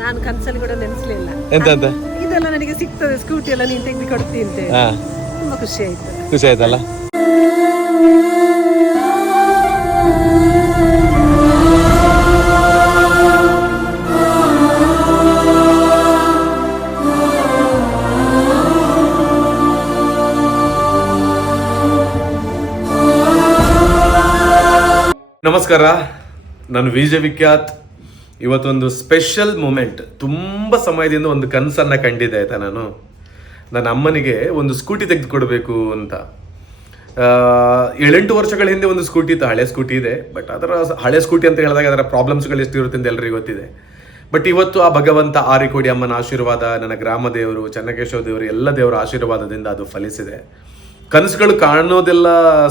ನಾನು ಕನಸಲ್ಲಿ ಕೂಡ ನೆನೆಸಲಿಲ್ಲ ಎಂತ ಅಂತ ಇದೆಲ್ಲ ನನಗೆ ಸಿಗ್ತದೆ ಸ್ಕೂಟಿ ಎಲ್ಲ ನೀನು ತೆಗೆದು ಕೊಡ್ತೀನಿ ಅಂತ ಹಾ ತುಂಬಾ ಖುಷಿ ಆಯ್ತು ಖುಷಿ ಆಯ್ತಲ್ಲ ನಮಸ್ಕಾರ ನಾನು ವಿಜಯ ವಿಖ್ಯಾತ್ ಇವತ್ತೊಂದು ಸ್ಪೆಷಲ್ ಮೂಮೆಂಟ್ ತುಂಬ ಸಮಯದಿಂದ ಒಂದು ಕನಸನ್ನು ಕಂಡಿದ್ದೆ ಆಯ್ತಾ ನಾನು ನನ್ನ ಅಮ್ಮನಿಗೆ ಒಂದು ಸ್ಕೂಟಿ ತೆಗೆದುಕೊಡ್ಬೇಕು ಅಂತ ಏಳೆಂಟು ವರ್ಷಗಳ ಹಿಂದೆ ಒಂದು ಸ್ಕೂಟಿ ಇತ್ತು ಹಳೆ ಸ್ಕೂಟಿ ಇದೆ ಬಟ್ ಅದರ ಹಳೆ ಸ್ಕೂಟಿ ಅಂತ ಹೇಳಿದಾಗ ಅದರ ಪ್ರಾಬ್ಲಮ್ಸ್ಗಳು ಎಷ್ಟಿರುತ್ತೆ ಅಂತ ಎಲ್ಲರಿಗೂ ಗೊತ್ತಿದೆ ಬಟ್ ಇವತ್ತು ಆ ಭಗವಂತ ಆರಿಕೋಡಿ ಅಮ್ಮನ ಆಶೀರ್ವಾದ ನನ್ನ ಗ್ರಾಮ ದೇವರು ಚನ್ನಕೇಶವ ದೇವರು ಎಲ್ಲ ದೇವರ ಆಶೀರ್ವಾದದಿಂದ ಅದು ಫಲಿಸಿದೆ ಕನಸುಗಳು ಕಾಣೋದೆಲ್ಲ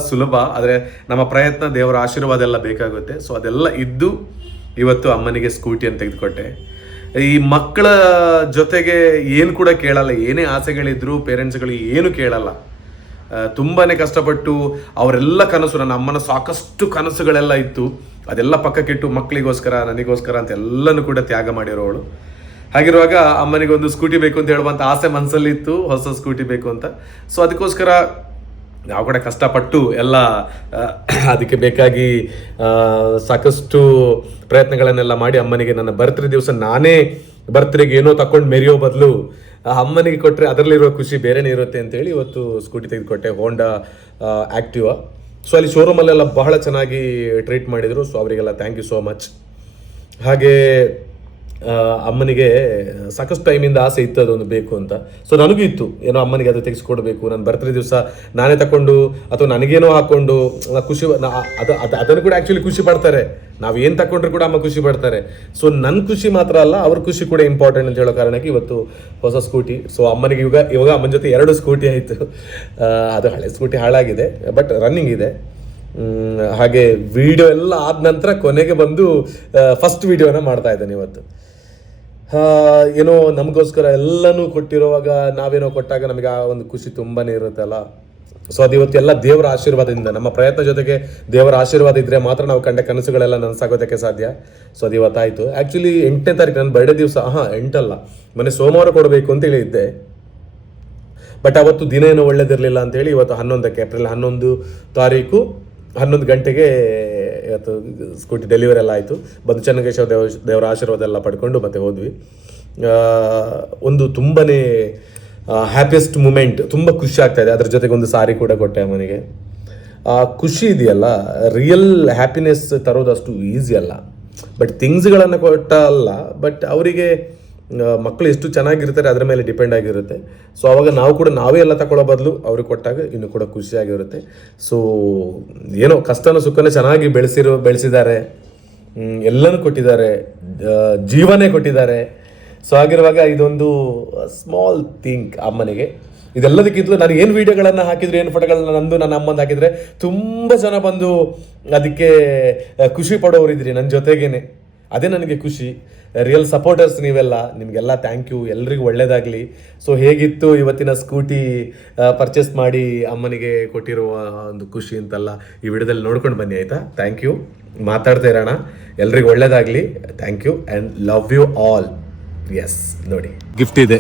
ಸುಲಭ ಆದರೆ ನಮ್ಮ ಪ್ರಯತ್ನ ದೇವರ ಆಶೀರ್ವಾದ ಎಲ್ಲ ಬೇಕಾಗುತ್ತೆ ಸೊ ಅದೆಲ್ಲ ಇದ್ದು ಇವತ್ತು ಅಮ್ಮನಿಗೆ ಸ್ಕೂಟಿಯನ್ನು ತೆಗೆದುಕೊಟ್ಟೆ ಈ ಮಕ್ಕಳ ಜೊತೆಗೆ ಏನು ಕೂಡ ಕೇಳಲ್ಲ ಏನೇ ಆಸೆಗಳಿದ್ರು ಪೇರೆಂಟ್ಸ್ಗಳು ಏನು ಕೇಳಲ್ಲ ತುಂಬಾ ಕಷ್ಟಪಟ್ಟು ಅವರೆಲ್ಲ ಕನಸು ನನ್ನ ಅಮ್ಮನ ಸಾಕಷ್ಟು ಕನಸುಗಳೆಲ್ಲ ಇತ್ತು ಅದೆಲ್ಲ ಪಕ್ಕಕ್ಕಿಟ್ಟು ಮಕ್ಕಳಿಗೋಸ್ಕರ ನನಗೋಸ್ಕರ ಅಂತ ಎಲ್ಲನೂ ಕೂಡ ತ್ಯಾಗ ಮಾಡಿರೋವಳು ಹಾಗಿರುವಾಗ ಅಮ್ಮನಿಗೆ ಒಂದು ಸ್ಕೂಟಿ ಬೇಕು ಅಂತ ಹೇಳುವಂಥ ಆಸೆ ಮನಸ್ಸಲ್ಲಿತ್ತು ಹೊಸ ಸ್ಕೂಟಿ ಬೇಕು ಅಂತ ಸೊ ಅದಕ್ಕೋಸ್ಕರ ನಾವು ಕೂಡ ಕಷ್ಟಪಟ್ಟು ಎಲ್ಲ ಅದಕ್ಕೆ ಬೇಕಾಗಿ ಸಾಕಷ್ಟು ಪ್ರಯತ್ನಗಳನ್ನೆಲ್ಲ ಮಾಡಿ ಅಮ್ಮನಿಗೆ ನನ್ನ ಬರ್ತ್ರೆ ದಿವಸ ನಾನೇ ಬರ್ತ್ರೆಗೆ ಏನೋ ತಕೊಂಡು ಮೆರೆಯೋ ಬದಲು ಅಮ್ಮನಿಗೆ ಕೊಟ್ಟರೆ ಅದರಲ್ಲಿರೋ ಖುಷಿ ಬೇರೆನೇ ಇರುತ್ತೆ ಅಂತೇಳಿ ಇವತ್ತು ಸ್ಕೂಟಿ ತೆಗೆದುಕೊಟ್ಟೆ ಹೋಂಡಾ ಆ್ಯಕ್ಟಿವಾ ಸೊ ಅಲ್ಲಿ ಶೋರೂಮಲ್ಲೆಲ್ಲ ಬಹಳ ಚೆನ್ನಾಗಿ ಟ್ರೀಟ್ ಮಾಡಿದರು ಸೊ ಅವರಿಗೆಲ್ಲ ಥ್ಯಾಂಕ್ ಯು ಸೋ ಮಚ್ ಹಾಗೆ ಅಮ್ಮನಿಗೆ ಸಾಕಷ್ಟು ಟೈಮಿಂದ ಆಸೆ ಇತ್ತು ಅದೊಂದು ಬೇಕು ಅಂತ ಸೊ ನನಗೂ ಇತ್ತು ಏನೋ ಅಮ್ಮನಿಗೆ ಅದು ತೆಗೆಸ್ಕೊಡ್ಬೇಕು ನಾನು ಬರ್ತಡೇ ದಿವಸ ನಾನೇ ತಗೊಂಡು ಅಥವಾ ನನಗೇನೋ ಹಾಕ್ಕೊಂಡು ಖುಷಿ ಅದು ಅದು ಅದನ್ನು ಕೂಡ ಆ್ಯಕ್ಚುಲಿ ಖುಷಿ ಪಡ್ತಾರೆ ನಾವು ಏನು ತಗೊಂಡ್ರು ಕೂಡ ಅಮ್ಮ ಖುಷಿ ಪಡ್ತಾರೆ ಸೊ ನನ್ನ ಖುಷಿ ಮಾತ್ರ ಅಲ್ಲ ಅವ್ರ ಖುಷಿ ಕೂಡ ಇಂಪಾರ್ಟೆಂಟ್ ಅಂತ ಹೇಳೋ ಕಾರಣಕ್ಕೆ ಇವತ್ತು ಹೊಸ ಸ್ಕೂಟಿ ಸೊ ಅಮ್ಮನಿಗೆ ಇವಾಗ ಇವಾಗ ಅಮ್ಮನ ಜೊತೆ ಎರಡು ಸ್ಕೂಟಿ ಆಯಿತು ಅದು ಹಳೆ ಸ್ಕೂಟಿ ಹಾಳಾಗಿದೆ ಬಟ್ ರನ್ನಿಂಗ್ ಇದೆ ಹಾಗೆ ವಿಡಿಯೋ ಎಲ್ಲ ಆದ ನಂತರ ಕೊನೆಗೆ ಬಂದು ಫಸ್ಟ್ ವಿಡಿಯೋನ ಮಾಡ್ತಾ ಇದ್ದೇನೆ ಇವತ್ತು ಏನೋ ನಮಗೋಸ್ಕರ ಎಲ್ಲನೂ ಕೊಟ್ಟಿರುವಾಗ ನಾವೇನೋ ಕೊಟ್ಟಾಗ ನಮಗೆ ಆ ಒಂದು ಖುಷಿ ತುಂಬಾ ಇರುತ್ತಲ್ಲ ಸೊ ಅದಿವತ್ತು ಎಲ್ಲ ದೇವರ ಆಶೀರ್ವಾದದಿಂದ ನಮ್ಮ ಪ್ರಯತ್ನ ಜೊತೆಗೆ ದೇವರ ಆಶೀರ್ವಾದ ಇದ್ರೆ ಮಾತ್ರ ನಾವು ಕಂಡ ಕನಸುಗಳೆಲ್ಲ ನನಸಾಗೋದಕ್ಕೆ ಸಾಧ್ಯ ಸೊ ಅದು ಆಕ್ಚುಲಿ ಆ್ಯಕ್ಚುಲಿ ಎಂಟನೇ ತಾರೀಕು ನನ್ನ ಬರ್ಡೇ ದಿವಸ ಹಾಂ ಎಂಟಲ್ಲ ಮೊನ್ನೆ ಸೋಮವಾರ ಕೊಡಬೇಕು ಅಂತ ಹೇಳಿದ್ದೆ ಬಟ್ ಅವತ್ತು ದಿನ ಏನೋ ಒಳ್ಳೇದಿರಲಿಲ್ಲ ಅಂತೇಳಿ ಇವತ್ತು ಹನ್ನೊಂದಕ್ಕೆ ಏಪ್ರಿಲ್ ಹನ್ನೊಂದು ತಾರೀಕು ಹನ್ನೊಂದು ಗಂಟೆಗೆ ಇವತ್ತು ಸ್ಕೂಟಿ ಡೆಲಿವರಿ ಎಲ್ಲ ಆಯಿತು ಬಂದು ಚನ್ನಕೇಶವ ದೇವ ದೇವರ ಆಶೀರ್ವಾದ ಎಲ್ಲ ಪಡ್ಕೊಂಡು ಮತ್ತೆ ಹೋದ್ವಿ ಒಂದು ತುಂಬಾ ಹ್ಯಾಪಿಯೆಸ್ಟ್ ಮೂಮೆಂಟ್ ತುಂಬ ಖುಷಿ ಆಗ್ತಾಯಿದೆ ಅದ್ರ ಜೊತೆಗೆ ಒಂದು ಸಾರಿ ಕೂಡ ಕೊಟ್ಟೆ ಮನೆಗೆ ಆ ಖುಷಿ ಇದೆಯಲ್ಲ ರಿಯಲ್ ಹ್ಯಾಪಿನೆಸ್ ತರೋದು ಅಷ್ಟು ಈಸಿ ಅಲ್ಲ ಬಟ್ ಥಿಂಗ್ಸ್ಗಳನ್ನು ಕೊಟ್ಟ ಅಲ್ಲ ಬಟ್ ಅವರಿಗೆ ಮಕ್ಕಳು ಎಷ್ಟು ಚೆನ್ನಾಗಿರ್ತಾರೆ ಅದರ ಮೇಲೆ ಡಿಪೆಂಡ್ ಆಗಿರುತ್ತೆ ಸೊ ಅವಾಗ ನಾವು ಕೂಡ ನಾವೇ ಎಲ್ಲ ತಗೊಳ್ಳೋ ಬದಲು ಅವ್ರಿಗೆ ಕೊಟ್ಟಾಗ ಇನ್ನೂ ಕೂಡ ಖುಷಿಯಾಗಿರುತ್ತೆ ಸೊ ಏನೋ ಕಷ್ಟನ ಸುಖನ ಚೆನ್ನಾಗಿ ಬೆಳೆಸಿರೋ ಬೆಳೆಸಿದ್ದಾರೆ ಎಲ್ಲನೂ ಕೊಟ್ಟಿದ್ದಾರೆ ಜೀವನೇ ಕೊಟ್ಟಿದ್ದಾರೆ ಸೊ ಆಗಿರುವಾಗ ಇದೊಂದು ಸ್ಮಾಲ್ ಥಿಂಕ್ ಅಮ್ಮನಿಗೆ ಇದೆಲ್ಲದಕ್ಕಿಂತಲೂ ನಾನು ಏನು ವೀಡಿಯೋಗಳನ್ನು ಹಾಕಿದ್ರು ಏನು ಫೋಟೋಗಳನ್ನ ನಂದು ನನ್ನ ಅಮ್ಮಂದು ಹಾಕಿದರೆ ತುಂಬ ಜನ ಬಂದು ಅದಕ್ಕೆ ಖುಷಿ ಪಡೋರಿದ್ರಿ ನನ್ನ ಜೊತೆಗೇನೆ ಅದೇ ನನಗೆ ಖುಷಿ ರಿಯಲ್ ಸಪೋರ್ಟರ್ಸ್ ನೀವೆಲ್ಲ ನಿಮಗೆಲ್ಲ ಥ್ಯಾಂಕ್ ಯು ಎಲ್ರಿಗೂ ಒಳ್ಳೆಯದಾಗಲಿ ಸೊ ಹೇಗಿತ್ತು ಇವತ್ತಿನ ಸ್ಕೂಟಿ ಪರ್ಚೇಸ್ ಮಾಡಿ ಅಮ್ಮನಿಗೆ ಕೊಟ್ಟಿರುವ ಒಂದು ಖುಷಿ ಅಂತೆಲ್ಲ ಈ ವಿಡಿಯೋದಲ್ಲಿ ನೋಡ್ಕೊಂಡು ಬನ್ನಿ ಆಯಿತಾ ಥ್ಯಾಂಕ್ ಯು ಮಾತಾಡ್ತಾ ಇರೋಣ ಎಲ್ರಿಗೂ ಒಳ್ಳೆಯದಾಗಲಿ thank you and love you all yes ನೋಡಿ ಗಿಫ್ಟ್ ಇದೆ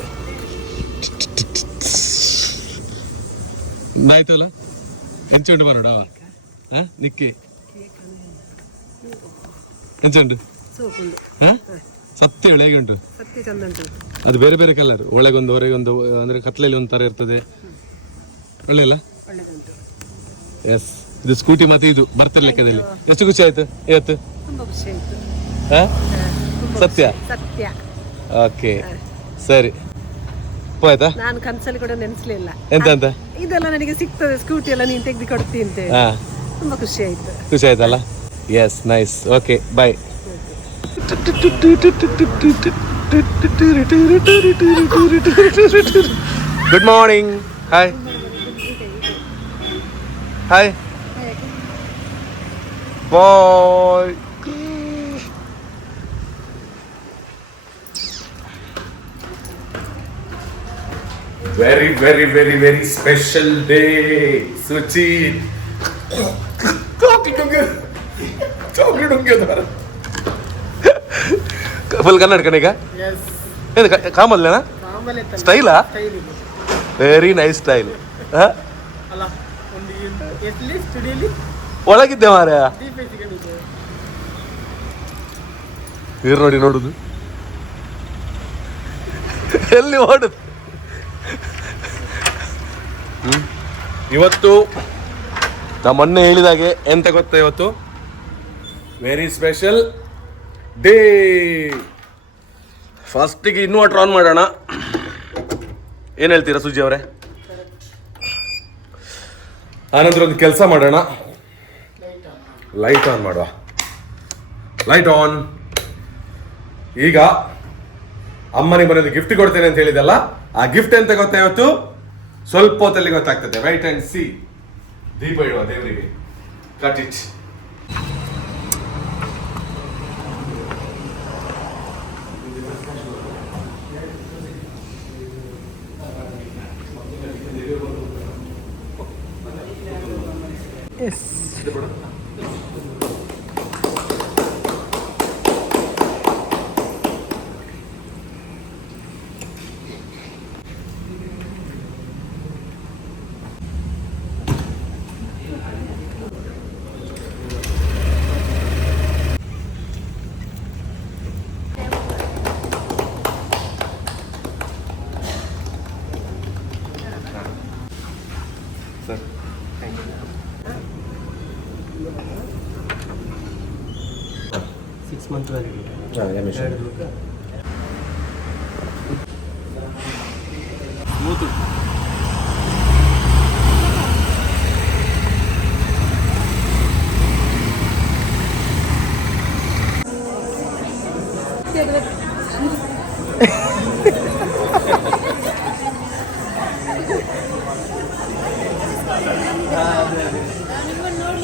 ಆಯ್ತಲ್ಲ ಎಂಚುಂಡು ಬರೋಡ ನಿಕ್ಕಿ ಸತ್ಯ ಹೇಗೆ ಉಂಟು ಅದು ಬೇರೆ ಬೇರೆ ಕಲರ್ ಒಳಗೊಂದು ಹೊರಗೊಂದು ಅಂದ್ರೆ ಕತ್ಲೆಯಲ್ಲಿ ಒಂದು ತರ ಇರ್ತದೆ ಒಳ್ಳೆಲ್ಲ ಎಸ್ ಇದು ಸ್ಕೂಟಿ ಮತ್ತೆ ಇದು ಬರ್ತಿರ್ ಲೆಕ್ಕದಲ್ಲಿ ಎಷ್ಟು ಖುಷಿ ಆಯ್ತು ಇವತ್ತು ಸತ್ಯ ಸತ್ಯ ಓಕೆ ಸರಿ ಆಯ್ತಾ ನಾನು ಕನ್ಸಲ್ಲಿ ಕೂಡ ಎಂತ ಅಂತ ಇದೆಲ್ಲ ನನಗೆ ಸಿಗ್ತದೆ ಸ್ಕೂಟಿ ಎಲ್ಲ ನೀನು ತೆಗೆದು ಕೊಡ್ತೀನಿ ಅಂತ ತುಂಬಾ ಖುಷಿ ಆಯ್ತು ಖುಷಿ ಆಯ್ತಲ್ಲ yes nice okay bye Good morning. Hi. Hi. Bye. Very, very, very, very special day, Suchi. Chocolate, chocolate. Full Kannada ಈಗ ಏನು ಕಾಮಲ್ಲೇನಾ ಸ್ಟೈಲಾ ವೆರಿ ನೈಸ್ ಸ್ಟೈಲ್ ಒಳಗಿದ್ದೆ ಮಾರೆ ಇರ್ ನೋಡಿ ನೋಡುದು ಎಲ್ಲಿ ಓಡುದು ಇವತ್ತು ನಮ್ಮ ಮೊನ್ನೆ ಹೇಳಿದಾಗೆ ಎಂತ ಗೊತ್ತ ಇವತ್ತು ವೆರಿ ಸ್ಪೆಷಲ್ ಡೇ ಫಸ್ಟಿಗೆ ಇನ್ವರ್ಟರ್ ಆನ್ ಮಾಡೋಣ ಏನು ಹೇಳ್ತೀರಾ ಸುಜಿ ಅವರೇ ಆನಂತರ ಒಂದು ಕೆಲಸ ಮಾಡೋಣ ಲೈಟ್ ಆನ್ ಮಾಡುವ ಲೈಟ್ ಆನ್ ಈಗ ಅಮ್ಮನಿಗೆ ಬರೋದು ಗಿಫ್ಟ್ ಕೊಡ್ತೇನೆ ಅಂತ ಹೇಳಿದಲ್ಲ ಆ ಗಿಫ್ಟ್ ಎಂತ ಗೊತ್ತಾ ಇವತ್ತು ಸ್ವಲ್ಪ ಹೊತ್ತಲ್ಲಿ ಗೊತ್ತಾಗ್ತದೆ ರೈಟ್ ಆ್ಯಂಡ್ ಸಿ ದೀಪ ಇಡುವ ದೇವರಿಗೆ cut it です。six month validity smooth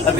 അത്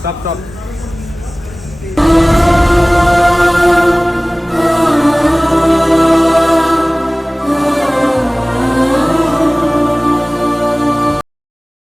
Stop, stop.